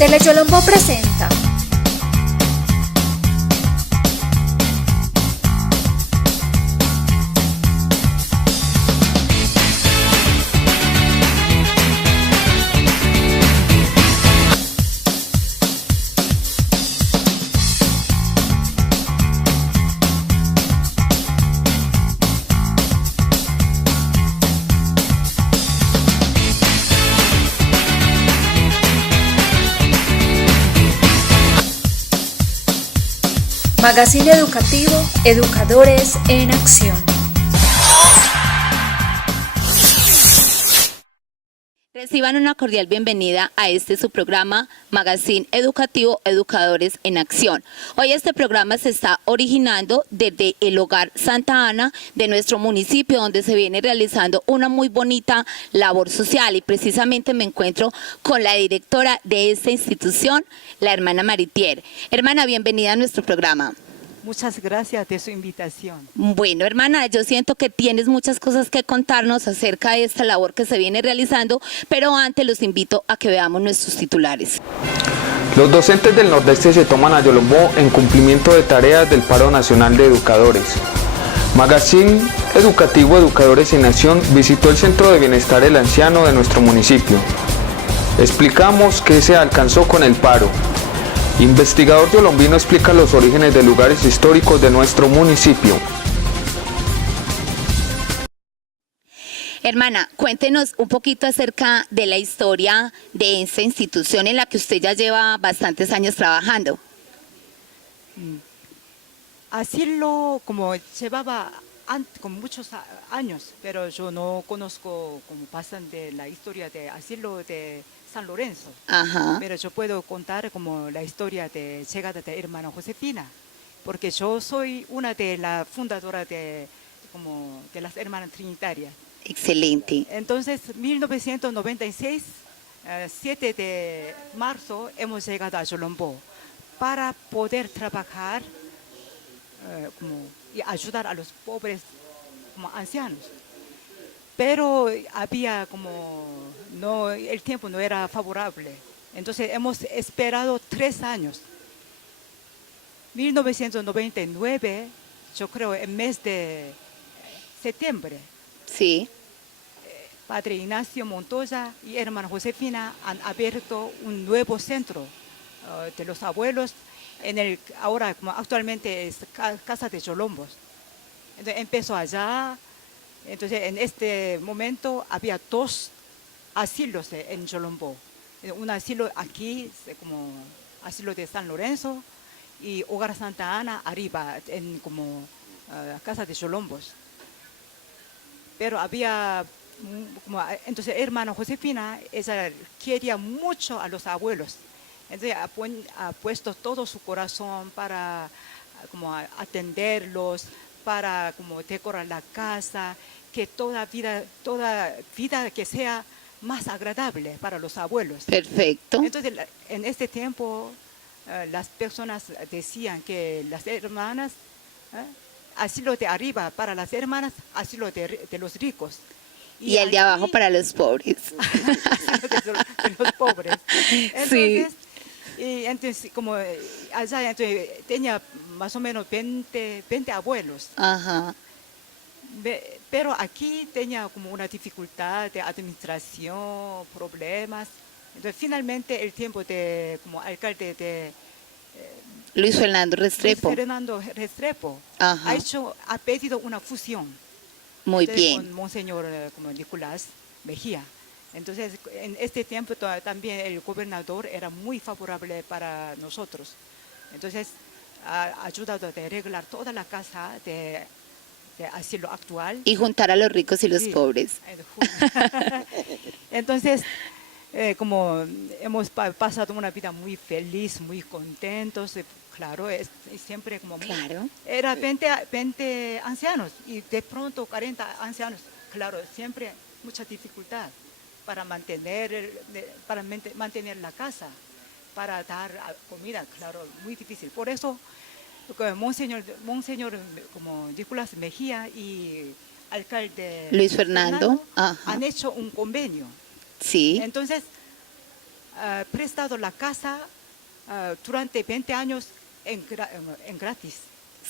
Teleyolombo presenta Magazine educativo, Educadores en Acción. Reciban una cordial bienvenida a su programa Magazine Educativo Educadores en Acción. Hoy este programa se está originando desde el Hogar Santa Ana de nuestro municipio, donde se viene realizando una muy bonita labor social, y precisamente me encuentro con la directora de esta institución, la hermana Maritier. Hermana, bienvenida a nuestro programa. Muchas gracias de su invitación. Bueno, hermana, yo siento que tienes muchas cosas que contarnos acerca de esta labor que se viene realizando, pero antes los invito a que veamos nuestros titulares. Los docentes del Nordeste se toman a Yolombo en cumplimiento de tareas del Paro Nacional de Educadores. Magazine Educativo Educadores en Acción visitó el Centro de Bienestar El Anciano de nuestro municipio. Explicamos qué se alcanzó con el paro. Investigador yolombino explica los orígenes de lugares históricos de nuestro municipio. Hermana, cuéntenos un poquito acerca de la historia de esta institución en la que usted ya lleva bastantes años trabajando. Asilo como llevaba con muchos años, pero yo no conozco como bastante la historia de asilo de San Lorenzo. Ajá. Pero yo puedo contar como la historia de llegada de hermana Josefina, porque yo soy una de las fundadoras de las hermanas trinitarias. Excelente. Entonces, 1996, 7 de marzo, hemos llegado a Yolombo para poder trabajar y ayudar a los pobres como ancianos. Pero había el tiempo no era favorable. Entonces hemos esperado 3 años. 1999, yo creo, en mes de septiembre. Sí. Padre Ignacio Montoya y hermana Josefina han abierto un nuevo centro de los abuelos ahora como actualmente es Casa de Yolombos. Entonces empezó allá. Entonces en este momento había 2 asilos en Yolombo. Un asilo aquí como asilo de San Lorenzo y Hogar Santa Ana arriba en Casa de Yolombos. Pero había entonces hermana Josefina, ella quería mucho a los abuelos. Entonces ha puesto todo su corazón para atenderlos, para decorar la casa, que toda vida que sea más agradable para los abuelos. Perfecto. Entonces, en este tiempo, las personas decían que las hermanas, asilo de arriba para las hermanas, asilo de los ricos. Y el de abajo para los pobres. de los pobres. Entonces, Sí. Entonces, allá tenía más o menos 20 abuelos. Ajá. Pero aquí tenía como una dificultad de administración, problemas. Entonces, finalmente, el tiempo como alcalde de Luis Fernando Restrepo. Luis Fernando Restrepo Ajá. ha pedido una fusión. Muy Entonces, bien. con Monseñor como Nicolás Mejía. Entonces, en este tiempo también el gobernador era muy favorable para nosotros. Entonces, ha ayudado a arreglar toda la casa de asilo actual. Y juntar a los ricos y los Sí. pobres. Entonces, como hemos pasado una vida muy feliz, muy contentos, claro, siempre Claro. era 20 ancianos y de pronto 40 ancianos, claro, siempre mucha dificultad para mantener la casa, para dar comida, claro, muy difícil. Por eso, Monseñor como Nicolás Mejía y alcalde Luis Fernando. Ajá. han hecho un convenio. Sí. Entonces, prestado la casa durante 20 años en gratis,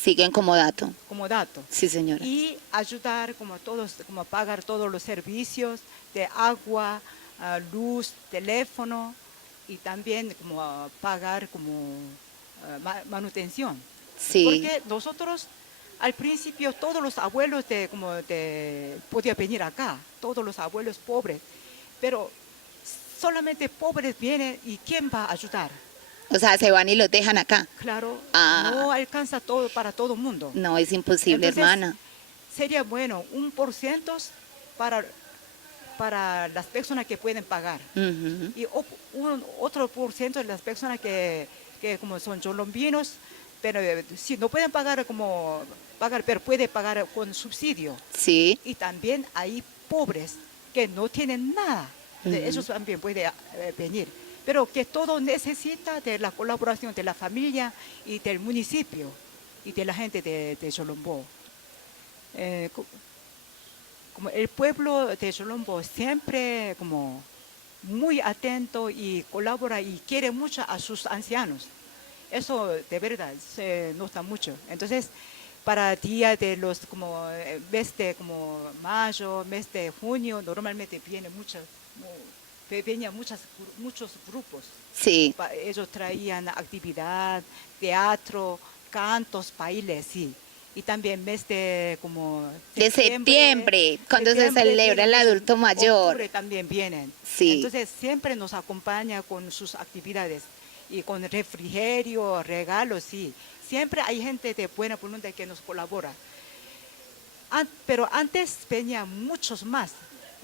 Siguen como dato. como dato. Sí, señora. Y ayudar como todos, como pagar todos los servicios de agua, luz, teléfono y también como pagar como manutención. Sí. Porque nosotros al principio todos los abuelos podían venir acá, todos los abuelos pobres, pero solamente pobres vienen y ¿quién va a ayudar? O sea, se van y los dejan acá. Claro, Ah. no alcanza todo para todo el mundo. No, es imposible, Entonces, hermana. Sería bueno 1% para las personas que pueden pagar Ujú. y otro por ciento de las personas que como son colombianos, pero si no pueden pagar pero puede pagar con subsidio. Sí, Y también hay pobres que no tienen nada. Ellos también pueden venir. Pero que todo necesita de la colaboración de la familia y del municipio y de la gente de Cholombo. Como el pueblo de Cholombo siempre como muy atento y colabora y quiere mucho a sus ancianos. Eso de verdad se nota mucho. Entonces, para día de los como mes de como mayo, mes de junio, normalmente vienen muchos grupos. sí. Ellos traían actividad, teatro, cantos, bailes, sí. Y también mes de como De septiembre, cuando se celebra el adulto mayor. octubre también vienen. Sí. Entonces siempre nos acompaña con sus actividades y con refrigerio, regalos, sí. Siempre hay gente de buena voluntad que nos colabora. Pero antes venían muchos más.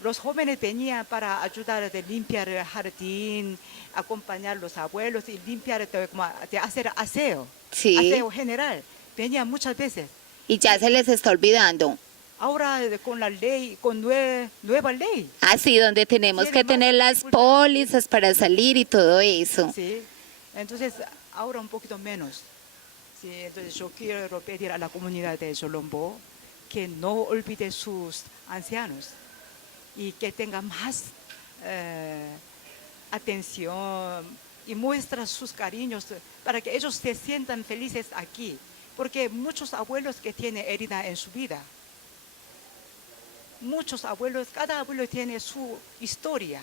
Los jóvenes venían para ayudar a limpiar el jardín, acompañar a los abuelos y limpiar, de hacer aseo, Sí. aseo general. Venían muchas veces. Y ya se les está olvidando. Ahora con la ley, con nueva ley, Así, donde tenemos Tiene que más tener las dificultad. pólizas para salir y todo eso. ¿sí? Entonces ahora un poquito menos. Sí, entonces yo quiero pedir a la comunidad de Cholombo que no olvide sus ancianos y que tenga más atención y muestra sus cariños para que ellos se sientan felices aquí, porque muchos abuelos que tienen herida en su vida, muchos abuelos, cada abuelo tiene su historia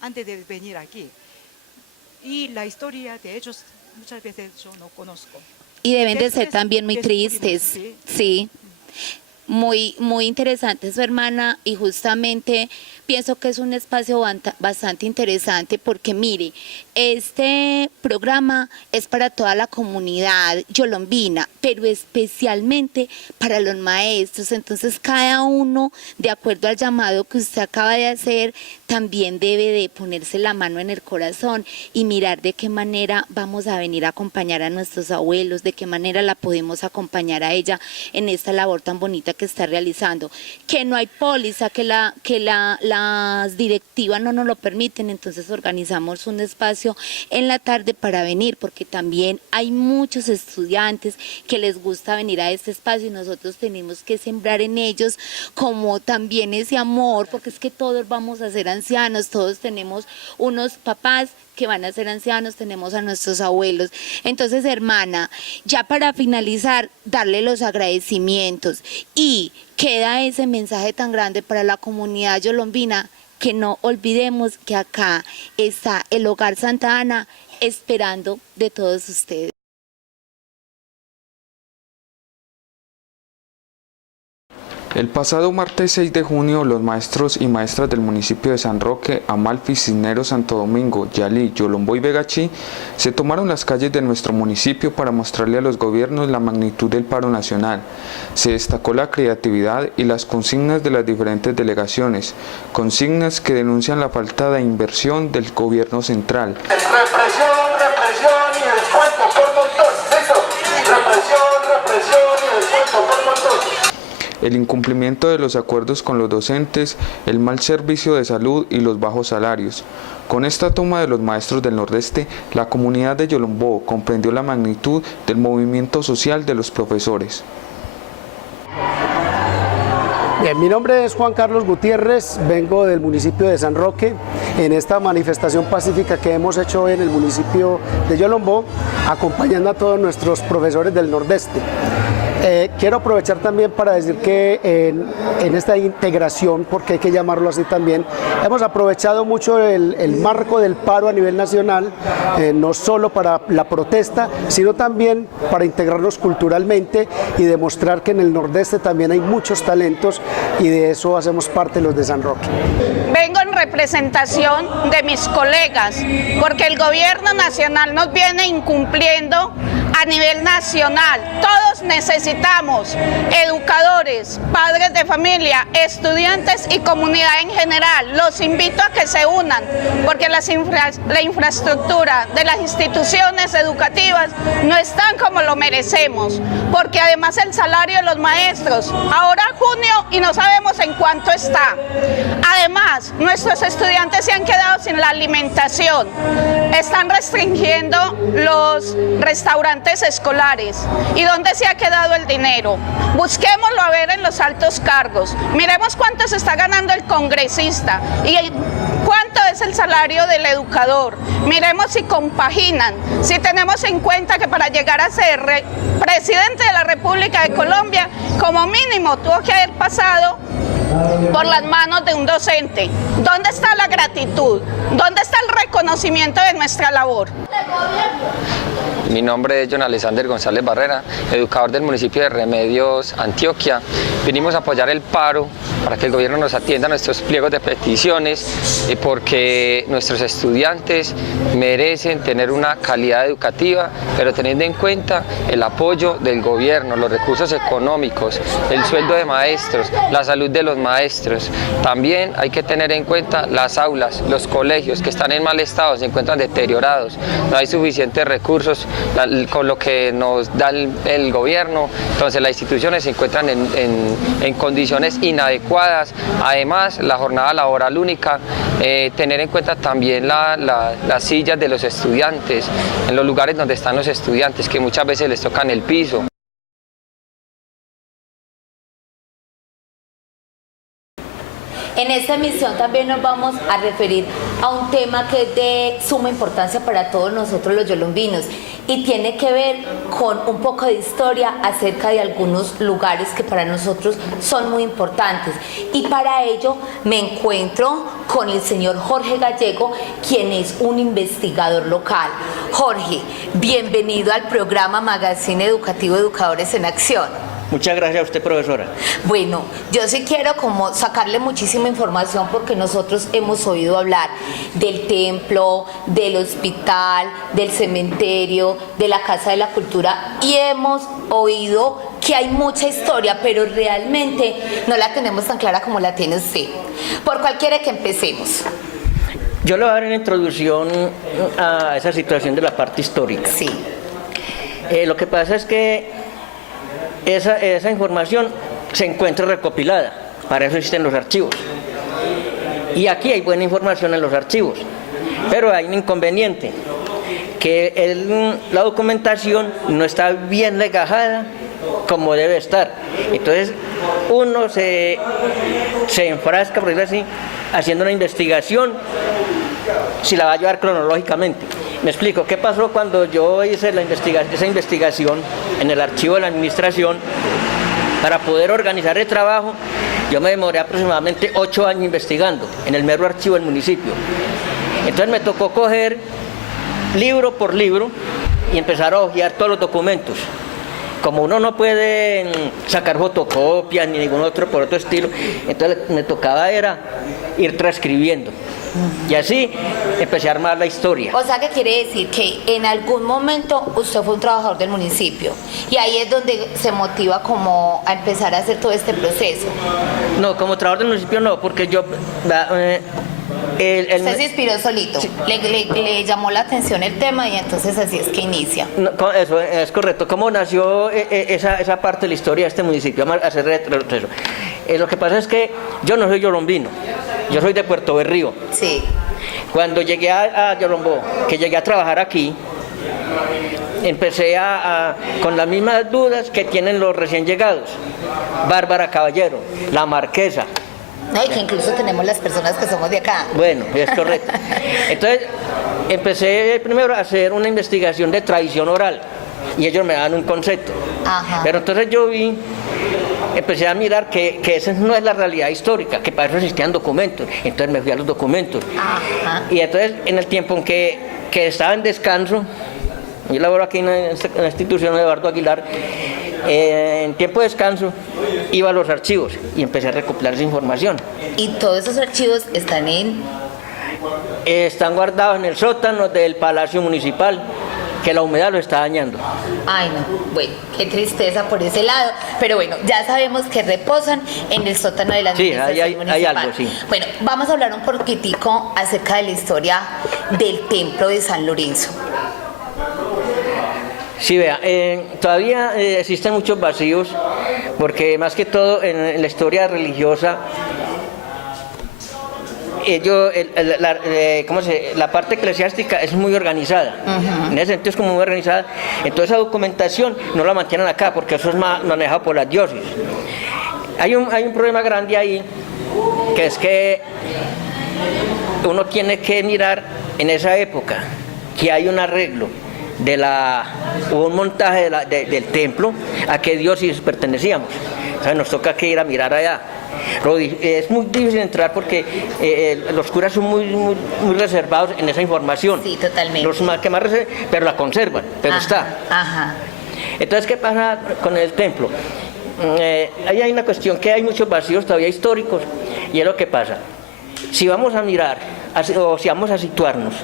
antes de venir aquí y la historia de ellos muchas veces yo no conozco. Y deben de ser Después también muy descubrimos, tristes. sí. Sí. Muy, muy interesante su hermana, y justamente pienso que es un espacio bastante interesante porque mire, este programa es para toda la comunidad yolombina, pero especialmente para los maestros. Entonces cada uno, de acuerdo al llamado que usted acaba de hacer, también debe de ponerse la mano en el corazón y mirar de qué manera vamos a venir a acompañar a nuestros abuelos, de qué manera la podemos acompañar a ella en esta labor tan bonita que está realizando. Que no hay póliza, que las directivas no nos lo permiten, entonces organizamos un espacio en la tarde para venir, porque también hay muchos estudiantes que les gusta venir a este espacio y nosotros tenemos que sembrar en ellos como también ese amor, porque es que todos vamos a ser ancianos, todos tenemos unos papás que van a ser ancianos, tenemos a nuestros abuelos. Entonces, hermana, ya para finalizar, darle los agradecimientos, y queda ese mensaje tan grande para la comunidad yolombina, que no olvidemos que acá está el Hogar Santa Ana esperando de todos ustedes. El pasado martes 6 de junio, los maestros y maestras del municipio de San Roque, Amalfi, Cisneros, Santo Domingo, Yalí, Yolombo y Vegachí se tomaron las calles de nuestro municipio para mostrarle a los gobiernos la magnitud del paro nacional. Se destacó la creatividad y las consignas de las diferentes delegaciones, consignas que denuncian la falta de inversión del gobierno central. Represión y descuento por montón. ¿Listo? Represión y descuento por montón. El incumplimiento de los acuerdos con los docentes, el mal servicio de salud y los bajos salarios. Con esta toma de los maestros del Nordeste, la comunidad de Yolombó comprendió la magnitud del movimiento social de los profesores. Bien, mi nombre es Juan Carlos Gutiérrez, vengo del municipio de San Roque, en esta manifestación pacífica que hemos hecho hoy en el municipio de Yolombó, acompañando a todos nuestros profesores del Nordeste. Quiero aprovechar también para decir que en esta integración, porque hay que llamarlo así también, hemos aprovechado mucho el marco del paro a nivel nacional, no solo para la protesta, sino también para integrarnos culturalmente y demostrar que en el Nordeste también hay muchos talentos y de eso hacemos parte los de San Roque. Vengo en representación de mis colegas, porque el gobierno nacional nos viene incumpliendo a nivel nacional. Todos necesitamos educadores, padres de familia, estudiantes y comunidad en general. Los invito a que se unan, porque la infraestructura de las instituciones educativas no están como lo merecemos, porque además el salario de los maestros, ahora junio y no sabemos en cuánto está. Además, nuestros estudiantes se han quedado sin la alimentación, están restringiendo los restaurantes escolares. ¿Y dónde se ha quedado el dinero? Busquémoslo a ver en los altos cargos. Miremos cuánto se está ganando el congresista y cuánto es el salario del educador. Miremos si compaginan, si tenemos en cuenta que para llegar a ser presidente de la República de Colombia, como mínimo tuvo que haber pasado por las manos de un docente. ¿Dónde está la gratitud? ¿Dónde está el reconocimiento de nuestra labor? Mi nombre es John Alexander González Barrera, educador del municipio de Remedios, Antioquia. Vinimos a apoyar el paro para que el gobierno nos atienda nuestros pliegos de peticiones, porque nuestros estudiantes merecen tener una calidad educativa, pero teniendo en cuenta el apoyo del gobierno, los recursos económicos, el sueldo de maestros, la salud de los maestros. También hay que tener en cuenta las aulas, los colegios que están en mal estado, se encuentran deteriorados, no hay suficientes recursos con lo que nos da el gobierno, entonces las instituciones se encuentran en condiciones inadecuadas. Además, la jornada laboral única, tener en cuenta también las sillas de los estudiantes, en los lugares donde están los estudiantes, que muchas veces les tocan el piso. En esta emisión también nos vamos a referir a un tema que es de suma importancia para todos nosotros los yolombinos y tiene que ver con un poco de historia acerca de algunos lugares que para nosotros son muy importantes. Y para ello me encuentro con el señor Jorge Gallego, quien es un investigador local. Jorge, bienvenido al programa Magazine Educativo Educadores en Acción. Muchas gracias a usted, profesora. Bueno, yo sí quiero como sacarle muchísima información porque nosotros hemos oído hablar del templo, del hospital, del cementerio, de la Casa de la Cultura y hemos oído que hay mucha historia, pero realmente no la tenemos tan clara como la tiene usted. ¿Por cuál quiere que empecemos? Yo le voy a dar una introducción a esa situación de la parte histórica. Sí. Lo que pasa es que esa información se encuentra recopilada, para eso existen los archivos. Y aquí hay buena información en los archivos, pero hay un inconveniente, que la documentación no está bien legajada como debe estar. Entonces uno se enfrasca, por decirlo así, haciendo una investigación, si la va a llevar cronológicamente. Me explico, ¿qué pasó cuando yo hice esa investigación en el archivo de la administración? Para poder organizar el trabajo, yo me demoré aproximadamente 8 años investigando en el mero archivo del municipio. Entonces me tocó coger libro por libro y empezar a hojear todos los documentos. Como uno no puede sacar fotocopias ni ningún otro por otro estilo, entonces me tocaba era ir transcribiendo. Y así empecé a armar la historia. O sea, que quiere decir que en algún momento usted fue un trabajador del municipio y ahí es donde se motiva como a empezar a hacer todo este proceso. No, como trabajador del municipio no, porque yo... Usted se inspiró solito, sí. Le llamó la atención el tema y entonces así es que inicia. No, eso es correcto. ¿Cómo nació esa parte de la historia de este municipio? Vamos a hacer retroceso. Lo que pasa es que yo no soy yolombino, yo soy de Puerto Berrío. Sí. Cuando llegué a Yolombó, que llegué a trabajar aquí, empecé con las mismas dudas que tienen los recién llegados. Bárbara Caballero, la marquesa. No, y que incluso tenemos las personas que somos de acá. Bueno, es correcto. Entonces, empecé primero a hacer una investigación de tradición oral y ellos me dan un concepto. Ajá. Pero entonces empecé a mirar que esa no es la realidad histórica, que para eso existían documentos. Entonces me fui a los documentos. Ajá. Y entonces, en el tiempo en que estaba en descanso, yo laboro aquí en la institución de Eduardo Aguilar, en tiempo de descanso iba a los archivos y empecé a recopilar esa información. ¿Y todos esos archivos están Están guardados en el sótano del Palacio Municipal, que la humedad lo está dañando. Ay, no, bueno, qué tristeza por ese lado, pero bueno, ya sabemos que reposan en el sótano de la administración municipal. Hay algo, sí. Bueno, vamos a hablar un poquitico acerca de la historia del templo de San Lorenzo. Sí, vea, todavía existen muchos vacíos, porque más que todo en la historia religiosa, la parte eclesiástica es muy organizada. En ese sentido es como muy organizada. Entonces esa documentación no la mantienen acá, porque eso es manejado por las diócesis. Hay un problema grande ahí, que es que uno tiene que mirar en esa época que hay un arreglo hubo un montaje del templo a qué diócesis pertenecíamos. O sea, nos toca que ir a mirar allá. Es muy difícil entrar porque los curas son muy reservados en esa información. Sí, totalmente. Pero la conservan, pero está. Ajá. Entonces, ¿qué pasa con el templo? Ahí hay una cuestión que hay muchos vacíos todavía históricos, y es lo que pasa. Si vamos a mirar, o si vamos a situarnos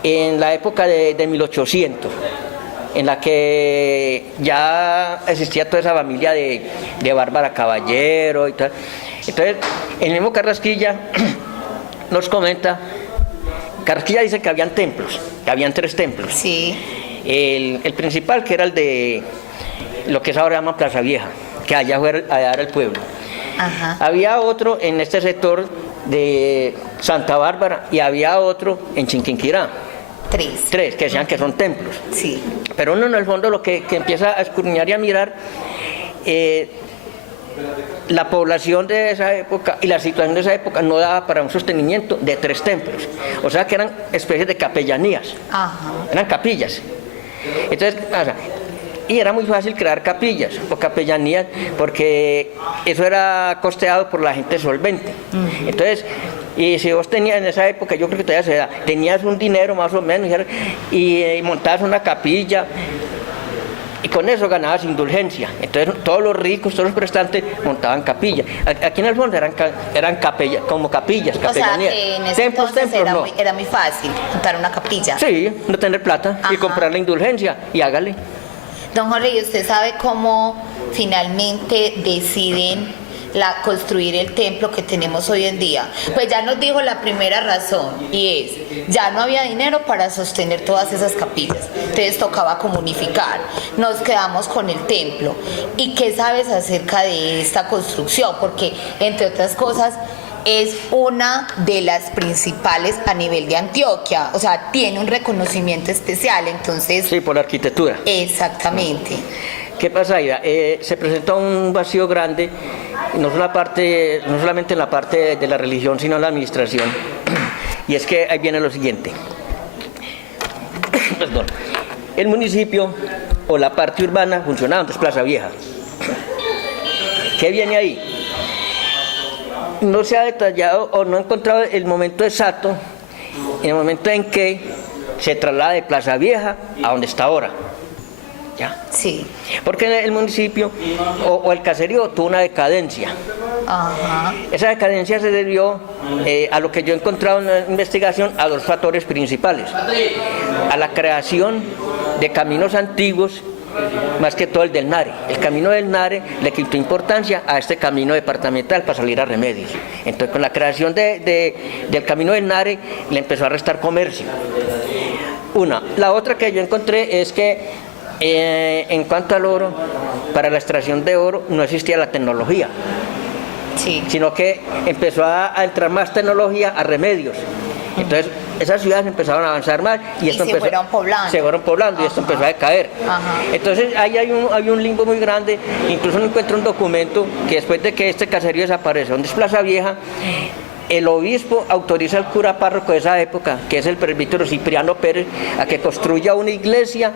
en la época de 1800, en la que ya existía toda esa familia de Bárbara Caballero y tal. Entonces, el mismo Carrasquilla nos comenta, Carrasquilla dice que habían templos, que habían 3 templos. Sí. El principal, que era el de lo que es ahora llama Plaza Vieja, que allá era el pueblo. Ajá. Había otro en este sector de Santa Bárbara y había otro en Chinquinquirá. 3 que decían que son templos. Sí. Pero uno en el fondo lo que empieza a escudriñar y a mirar la población de esa época y la situación de esa época no daba para un sostenimiento de 3 templos. O sea que eran especies de capellanías. Ajá. Eran capillas. Entonces, y era muy fácil crear capillas o capellanías porque eso era costeado por la gente solvente. Entonces, y si vos tenías en esa época, yo creo que todavía se da, tenías un dinero más o menos y montabas una capilla y con eso ganabas indulgencia. Entonces todos los ricos, todos los prestantes montaban capillas. Aquí en el fondo eran capillas, como capillas, capellanías. O sea, que en ese entonces era muy fácil montar una capilla. Sí, no tener plata. Ajá. Y comprar la indulgencia y hágale. Don Jorge, ¿y usted sabe cómo finalmente deciden construir el templo que tenemos hoy en día? Pues ya nos dijo la primera razón, y es, ya no había dinero para sostener todas esas capillas, entonces tocaba comunicar, nos quedamos con el templo. ¿Y qué sabes acerca de esta construcción? Porque, entre otras cosas, es una de las principales a nivel de Antioquia, o sea, tiene un reconocimiento especial, entonces... Sí, por la arquitectura. Exactamente. ¿Qué pasa, Aida? Se presentó un vacío grande, no solamente en la parte de la religión, sino en la administración. Y es que ahí viene lo siguiente. Perdón. El municipio o la parte urbana funcionaba antes Plaza Vieja. ¿Qué viene ahí? No se ha detallado o no ha encontrado el momento exacto, en el momento en que se traslada de Plaza Vieja a donde está ahora. ¿Ya? Sí. Porque el municipio o el caserío tuvo una decadencia. Ajá. Esa decadencia se debió a lo que yo he encontrado en la investigación a 2 factores principales: a la creación de caminos antiguos, más que todo el del Nare. El camino del Nare le quitó importancia a este camino departamental para salir a Remedios. Entonces, con la creación del camino del Nare le empezó a restar comercio. La otra que yo encontré es que en cuanto al oro, para la extracción de oro no existía la tecnología. Sí. Sino que empezó a entrar más tecnología a Remedios. Entonces esas ciudades empezaron a avanzar más y esto se fueron poblando y esto empezó a decaer. Entonces ahí hay un limbo muy grande. Incluso encuentro un documento que después de que este caserío desaparece, donde es Plaza Vieja, el obispo autoriza al cura párroco de esa época, que es el presbítero Cipriano Pérez, a que construya una iglesia,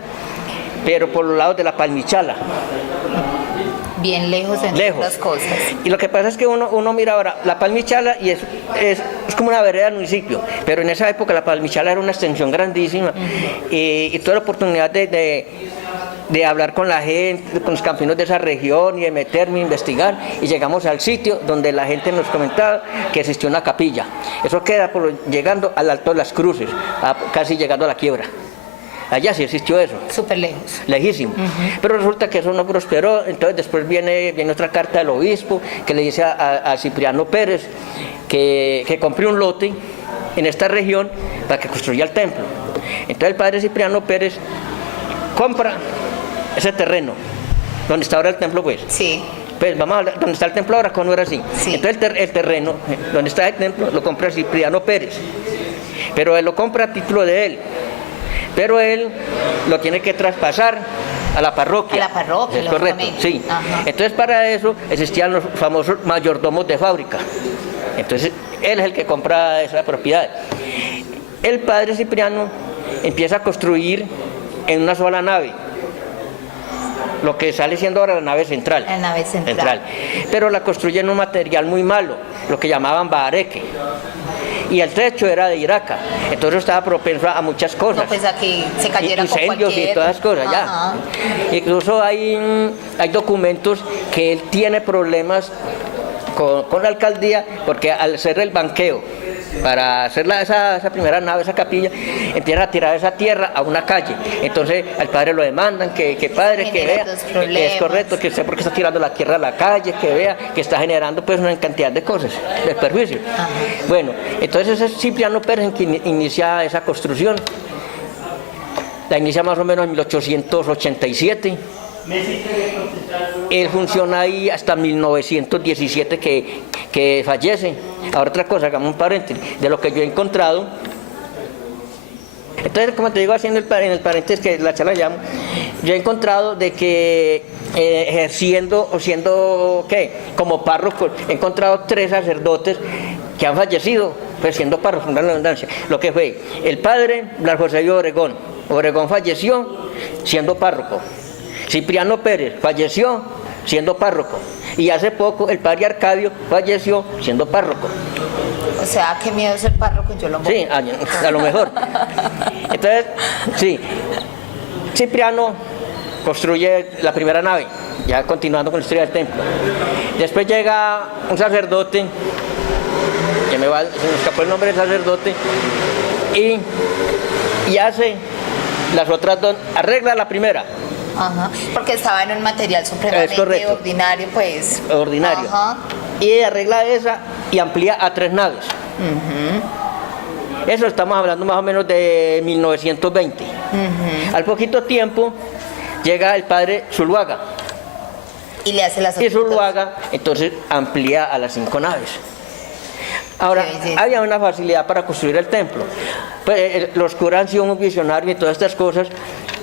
pero por los lados de la Palmichala. Bien lejos de otras cosas. Y lo que pasa es que uno mira ahora la Palmichala y es como una vereda del municipio, pero en esa época la Palmichala era una extensión grandísima y tuve la oportunidad de hablar con la gente, con los campesinos de esa región y de meterme a investigar, y llegamos al sitio donde la gente nos comentaba que existía una capilla. Eso queda llegando al Alto de las Cruces, casi llegando a la quiebra. Allá sí existió eso. Súper lejos. Lejísimo. Pero resulta que eso no prosperó. Entonces después viene otra carta del obispo que le dice a Cipriano Pérez que compre un lote en esta región para que construya el templo. Entonces el padre Cipriano Pérez compra ese terreno donde está ahora el templo, pues. Sí. Pues vamos a hablar, donde está el templo ahora, ¿cómo era así? Sí. Entonces el terreno donde está el templo lo compra Cipriano Pérez, pero él lo compra a título de él. Pero él lo tiene que traspasar a la parroquia. A la parroquia, es correcto, sí. Ajá. Entonces para eso existían los famosos mayordomos de fábrica. Entonces él es el que compra esa propiedad. El padre Cipriano empieza a construir en una sola nave, lo que sale siendo ahora la nave central. La nave central. Pero la construye en un material muy malo, lo que llamaban bahareque. Y el techo era de Iraca, entonces estaba propenso a muchas cosas. No, pues a que se cayera con incendios cualquier... y todas las cosas, ya. Incluso hay documentos que él tiene problemas con la alcaldía, porque al hacer el banqueo, para hacer esa primera nave, esa capilla, empiezan a tirar esa tierra a una calle. Entonces al padre lo demandan, que padre, que vea, que es correcto, que sé por qué está tirando la tierra a la calle, que vea, que está generando pues una cantidad de cosas, de perjuicios. Bueno, entonces es Cipriano Pérez en quien inicia esa construcción. La inicia más o menos en 1887. Él funciona ahí hasta 1917 que fallece. Ahora otra cosa, hagamos un paréntesis, de lo que yo he encontrado. Entonces, como te digo, así en el paréntesis que la charla llamo, yo he encontrado de que ejerciendo o siendo, ¿qué?, como párroco, he encontrado 3 sacerdotes que han fallecido, pues siendo párrocos, con gran redundancia. Lo que fue el padre Blas José Obregón. Obregón falleció siendo párroco. Cipriano Pérez falleció siendo párroco. Y hace poco el padre Arcadio falleció siendo párroco. O sea, qué miedo ser párroco en Yolombo. Sí, a lo mejor. Entonces, sí, Cipriano construye la primera nave, ya continuando con la historia del templo. Después llega un sacerdote, que se me escapó el nombre del sacerdote, y hace las otras 2, arregla la primera. Ajá, porque estaba en un material supremamente ordinario, pues. Ordinario. Ajá. Y arregla esa y amplía a 3 naves. Eso estamos hablando más o menos de 1920. Al poquito tiempo llega el padre Zuluaga. Y le hace las otras. Y Zuluaga entonces amplía a las 5 naves. Ahora, había una facilidad para construir el templo. Pues, los curas han sido muy visionarios y todas estas cosas,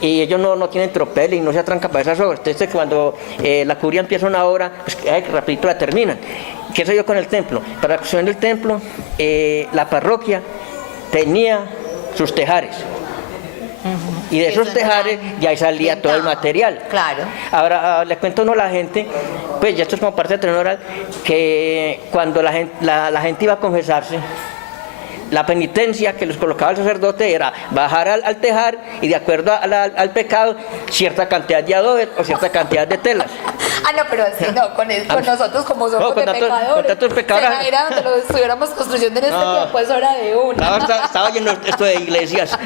y ellos no tienen tropel y no se atrancan para esas obras. Entonces, cuando la curia empieza una obra, pues rapidito la terminan. ¿Qué sé yo con el templo? Para construir el templo, la parroquia tenía sus tejares. Y de esos tejares ya salía todo el material. Claro. Ahora le cuento a la gente, pues ya esto es como parte del terreno oral, que cuando la gente iba a confesarse, la penitencia que les colocaba el sacerdote era bajar al tejar y de acuerdo al pecado, cierta cantidad de adobes o cierta cantidad de telas. Ah, no, pero así no, con nosotros como somos de pecadores. Con tantos pecadores. Era donde lo estuviéramos construyendo en este tiempo, es hora de una. Estaba lleno esto de iglesias.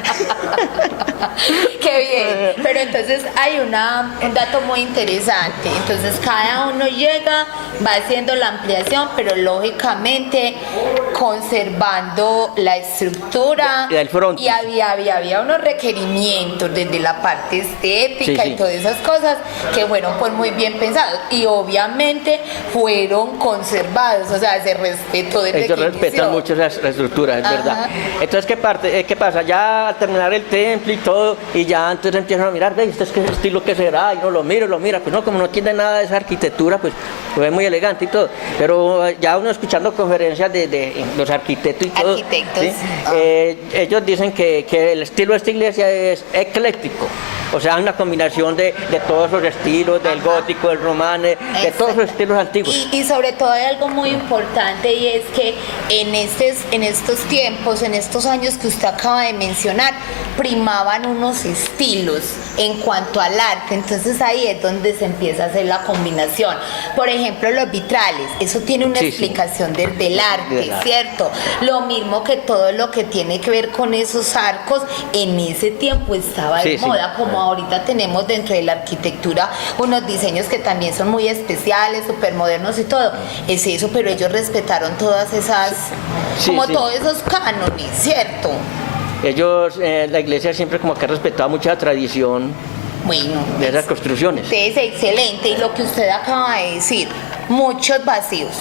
Qué bien. Pero entonces hay un dato muy interesante. Entonces cada uno llega, va haciendo la ampliación, pero lógicamente conservando la estructura. Y el frontis. Y había unos requerimientos desde la parte estética y todas esas cosas que fueron pues muy bien pensados. restaurados y obviamente fueron conservados, o sea, se respetó desde ellos que respetan inició. mucho la estructura, es Ajá. verdad. Entonces, ¿qué pasa? Ya al terminar el templo y todo, y ya entonces empiezan a mirar, ve, ¿este es qué estilo que será? Y uno lo mira, pues no, como no entiende nada de esa arquitectura, pues lo ve muy elegante y todo. Pero ya uno escuchando conferencias de los arquitectos y todo, Arquitectos. ¿sí? Ellos dicen que el estilo de esta iglesia es ecléctico. O sea, una combinación de todos los estilos, del gótico, del romano, de todos los estilos antiguos. Y sobre todo hay algo muy importante y es que en estos tiempos, en estos años que usted acaba de mencionar, primaban unos estilos en cuanto al arte, entonces ahí es donde se empieza a hacer la combinación. Por ejemplo, los vitrales, eso tiene una explicación del arte, ¿cierto? Lo mismo que todo lo que tiene que ver con esos arcos, en ese tiempo estaba de moda, como ahorita tenemos dentro de la arquitectura unos diseños que también son muy especiales, súper modernos y todo, es eso, pero ellos respetaron todas esas, todos esos cánones, ¿cierto? Ellos, la iglesia siempre como que ha respetado mucha tradición de esas construcciones. Es excelente, y lo que usted acaba de decir, muchos vacíos,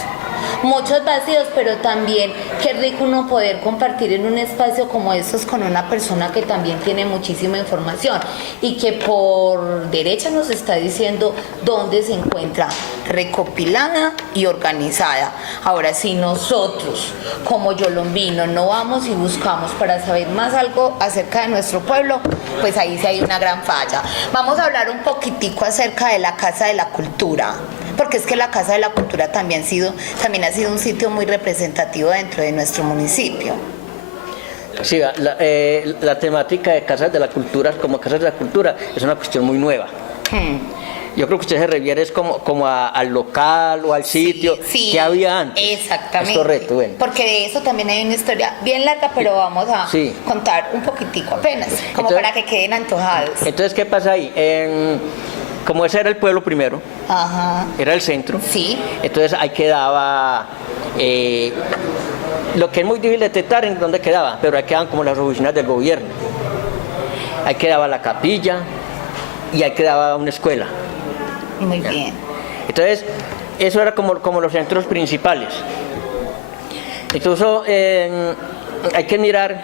pero también qué rico uno poder compartir en un espacio como estos con una persona que también tiene muchísima información y que por derecha nos está diciendo dónde se encuentra recopilada y organizada. Ahora, si nosotros como yolombinos no vamos y buscamos para saber más algo acerca de nuestro pueblo, pues ahí sí hay una gran falla. Vamos a hablar un poquitico acerca de la Casa de la Cultura, porque es que la Casa de la Cultura también ha sido un sitio muy representativo dentro de nuestro municipio. Sí, la temática de Casas de la Cultura como Casas de la Cultura es una cuestión muy nueva. Yo creo que usted se refiere es como al local o al sitio que había antes. Exactamente. Es correcto, bueno. Porque de eso también hay una historia bien larga, pero vamos a contar un poquitico apenas, como entonces, para que queden antojados. Entonces, ¿qué pasa ahí? Como ese era el pueblo primero, era el centro, entonces ahí quedaba, lo que es muy difícil detectar en dónde quedaba, pero ahí quedaban como las oficinas del gobierno. Ahí quedaba la capilla y ahí quedaba una escuela. Muy bien. Entonces, eso era como los centros principales. Incluso hay que mirar,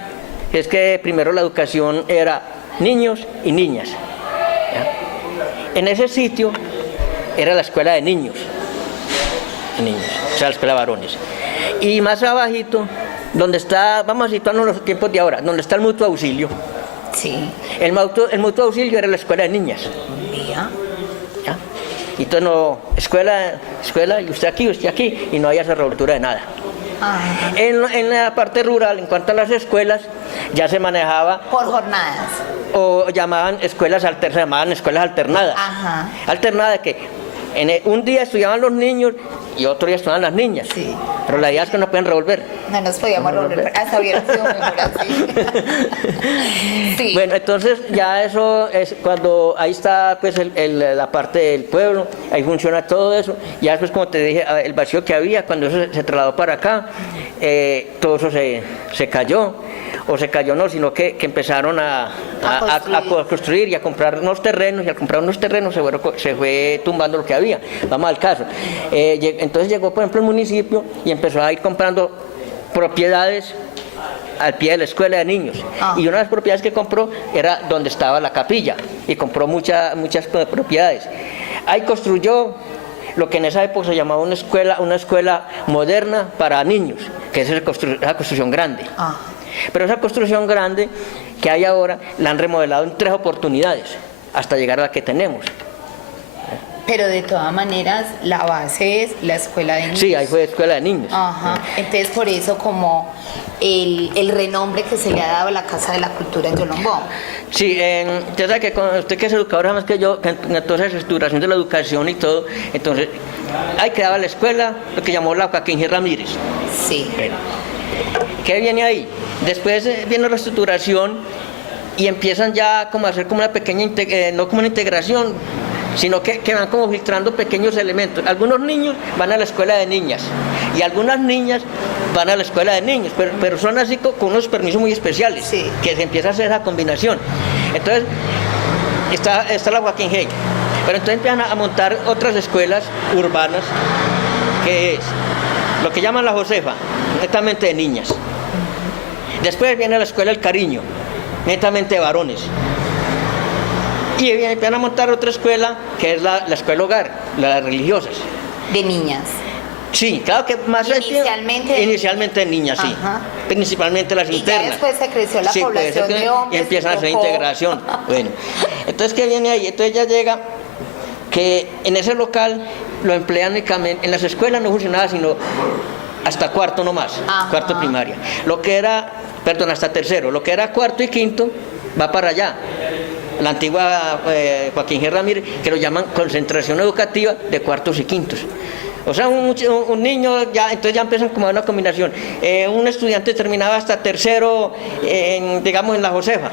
es que primero la educación era niños y niñas. En ese sitio era la escuela de niños, o sea, la escuela de varones. Y más abajito, donde está, vamos a situarnos en los tiempos de ahora, donde está el mutuo auxilio. El mutuo auxilio era la escuela de niñas. ¿Ya? Y entonces no, escuela, y usted aquí, y no había esa revoltura de nada. En la parte rural, en cuanto a las escuelas, ya se manejaba por jornadas. O llamaban escuelas alternadas. Alternadas que un día estudiaban los niños y otro día estudiaban las niñas. Pero la idea es que no pueden revolver. No nos podíamos revolver, hasta hubiera sido mejor así. Bueno, entonces ya eso es cuando ahí está pues la parte del pueblo, ahí funciona todo eso. Ya después, como te dije, el vacío que había cuando eso se trasladó para acá, todo eso se cayó. O se cayó no, sino que empezaron a construir y a comprar unos terrenos, y al comprar unos terrenos se fue tumbando lo que había. Vamos al caso. Entonces llegó, por ejemplo, el municipio y empezó a ir comprando propiedades al pie de la escuela de niños. Y una de las propiedades que compró era donde estaba la capilla, y compró muchas propiedades. Ahí construyó lo que en esa época se llamaba una escuela moderna para niños, que es esa construcción grande. Pero esa construcción grande que hay ahora la han remodelado en 3 oportunidades hasta llegar a la que tenemos. Pero de todas maneras la base es la escuela de niños. Sí, ahí fue escuela de niños. Entonces por eso como el renombre que se le ha dado a la Casa de la Cultura en Yolombó. Sí, usted sabe que usted que es educador más que yo, que en toda esa estructuración de la educación y todo, entonces ahí quedaba la escuela, lo que llamó la Joaquín G. Ramírez. ¿Qué viene ahí? Después viene la reestructuración y empiezan ya como a hacer como una pequeña, no como una integración, sino que van como filtrando pequeños elementos. Algunos niños van a la escuela de niñas y algunas niñas van a la escuela de niños, pero son así con unos permisos muy especiales, que se empieza a hacer esa combinación. Entonces, está la Joaquín G. Pero entonces empiezan a montar otras escuelas urbanas, que es lo que llaman la Josefa, netamente de niñas. Después viene la escuela El Cariño, netamente de varones. Y empiezan a montar otra escuela, que es la escuela hogar, las religiosas. De niñas. Sí, claro que más inicialmente niñas, sí. Ajá. Principalmente las internas. Y ya después se creció la población de hombres. Y empiezan a hacer integración. Bueno, entonces, ¿qué viene ahí? Entonces ya llega que en ese local lo emplean únicamente, en las escuelas no funcionaba sino hasta cuarto nomás, cuarto primaria. Lo que era, perdón, hasta tercero, lo que era cuarto y quinto va para allá. La antigua Joaquín G. Ramírez, que lo llaman concentración educativa de cuartos y quintos. O sea, un niño, entonces ya empiezan como una combinación. Un estudiante terminaba hasta tercero, digamos, en la Josefa.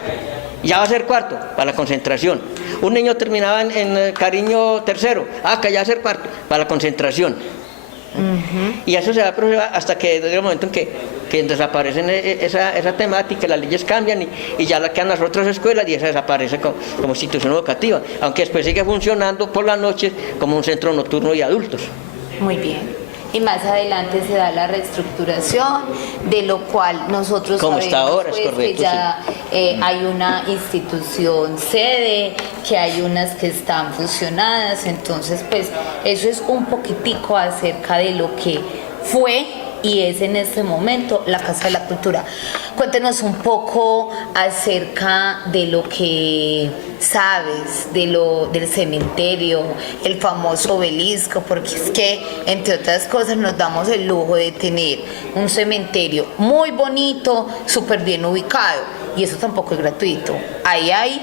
Ya va a ser cuarto para la concentración. Un niño terminaba en Cariño tercero. Que ya va a ser cuarto para la concentración. Y eso se va hasta que desde el momento en que desaparecen esa temática, las leyes cambian y ya la quedan las otras escuelas y esa desaparece como institución educativa. Aunque después sigue funcionando por las noches como un centro nocturno de adultos. Muy bien. Y más adelante se da la reestructuración, de lo cual nosotros como sabemos está ahora, pues, es correcto, que ya hay una institución sede, que hay unas que están fusionadas, entonces pues eso es un poquitico acerca de lo que fue y es en este momento la Casa de la Cultura. Cuéntenos un poco acerca de lo que sabes del cementerio, el famoso obelisco, porque es que, entre otras cosas, nos damos el lujo de tener un cementerio muy bonito, súper bien ubicado, y eso tampoco es gratuito. Ahí hay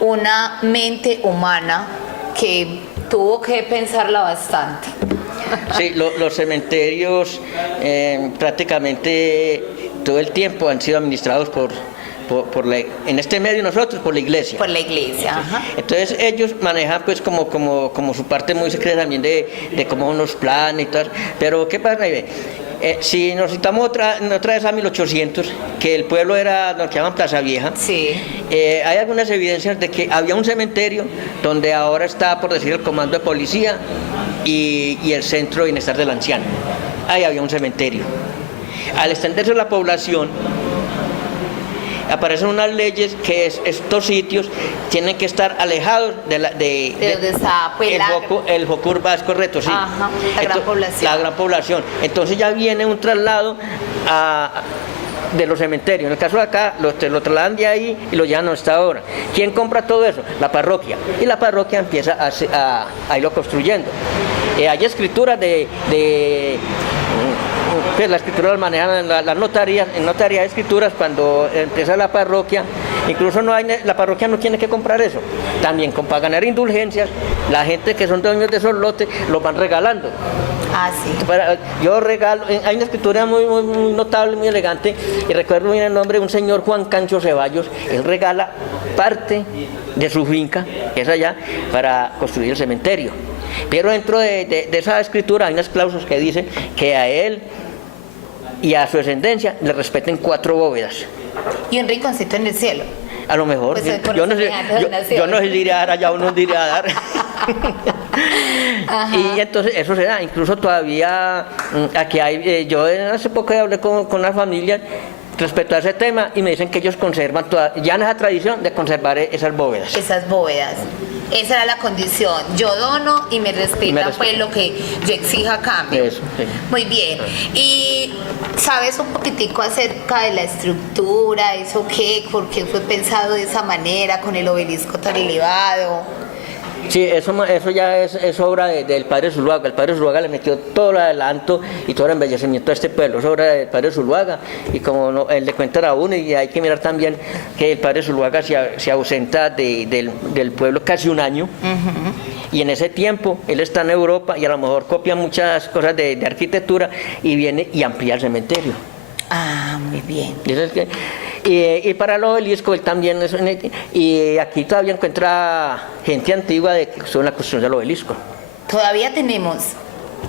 una mente humana que tuvo que pensarla bastante. Sí, los cementerios prácticamente todo el tiempo han sido administrados por en este medio nosotros, por la iglesia. Por la iglesia, ajá. Entonces ellos manejan pues como su parte muy secreta también de como unos planes y tal. Pero ¿qué pasa? Si nos citamos otra vez a 1800, que el pueblo era lo que llaman Plaza Vieja, sí. Hay algunas evidencias de que había un cementerio donde ahora está, por decir, el comando de policía y el centro de bienestar del anciano. Ahí había un cementerio. Al extenderse la población, aparecen unas leyes que estos sitios tienen que estar alejados de donde está pues, el foco urbano, es correcto, sí. Ajá, gran población. La gran población. Entonces ya viene un traslado de los cementerios. En el caso de acá, lo trasladan de ahí y lo llevan hasta ahora. ¿Quién compra todo eso? La parroquia. Y la parroquia empieza a irlo construyendo. Hay escrituras pues la escritura la manejan las notarías, en notaría de escrituras cuando empieza la parroquia, incluso la parroquia no tiene que comprar eso, también para ganar indulgencias, la gente que son dueños de esos lotes los van regalando. Sí. Yo regalo, hay una escritura muy notable, muy elegante, y recuerdo bien el nombre de un señor Juan Cancho Ceballos. Él regala parte de su finca, que es allá, para construir el cementerio. Pero dentro de esa escritura hay unas cláusulas que dicen que a él y a su descendencia le respeten 4 bóvedas. Y un rinconcito en el cielo. A lo mejor, pues yo no sé si iría a dar allá o no iría a dar. Y entonces eso se da, incluso todavía aquí hay, yo hace poco hablé con una familia respecto a ese tema y me dicen que ellos conservan ya en esa tradición de conservar esas bóvedas. Esas bóvedas. Esa era la condición. Yo dono y me respetan pues lo que yo exija a cambio. Eso, sí. Muy bien. Y ¿sabes un poquitico acerca de la estructura? ¿Eso qué? ¿Por qué fue pensado de esa manera, con el obelisco tan elevado? Sí, eso ya es obra del padre Zuluaga. El padre Zuluaga le metió todo el adelanto y todo el embellecimiento a este pueblo. Es obra del padre Zuluaga. Y como él le cuenta a uno, y hay que mirar también que el padre Zuluaga se ausenta del pueblo casi un año. Y en ese tiempo él está en Europa y a lo mejor copia muchas cosas de arquitectura y viene y amplía el cementerio. Muy bien. Y para el obelisco él también y aquí todavía encuentra gente antigua de la construcción del obelisco. Todavía tenemos